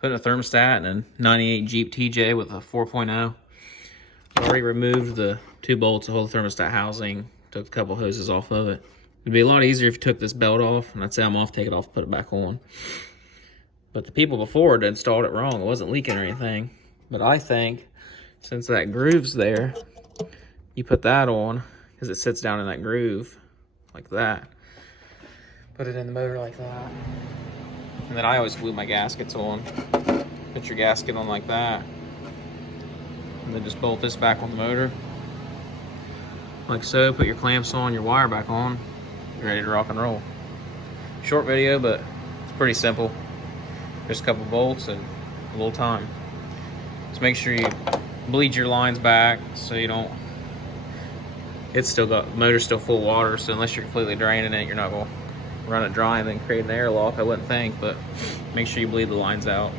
Put in a thermostat and a 98 Jeep TJ with a 4.0. I already removed the 2 bolts to hold the thermostat housing. Took a couple hoses off of it. It'd be a lot easier if you took this belt off, and I'd say I'm off, take it off, put it back on. But the people before had installed it wrong. It wasn't leaking or anything. But I think since that groove's there, you put that on because it sits down in that groove like that. Put it in the motor like that. And then I always glue my gaskets on. Put your gasket on like that. And then just bolt this back on the motor. Like so, put your clamps on, your wire back on. You're ready to rock and roll. Short video, but it's pretty simple. Just a couple bolts and a little time. Just make sure you bleed your lines back so you don't, it's still got, the motor's still full of water, so unless you're completely draining it, you're not gonna run it dry and then create an airlock, I wouldn't think, but make sure you bleed the lines out.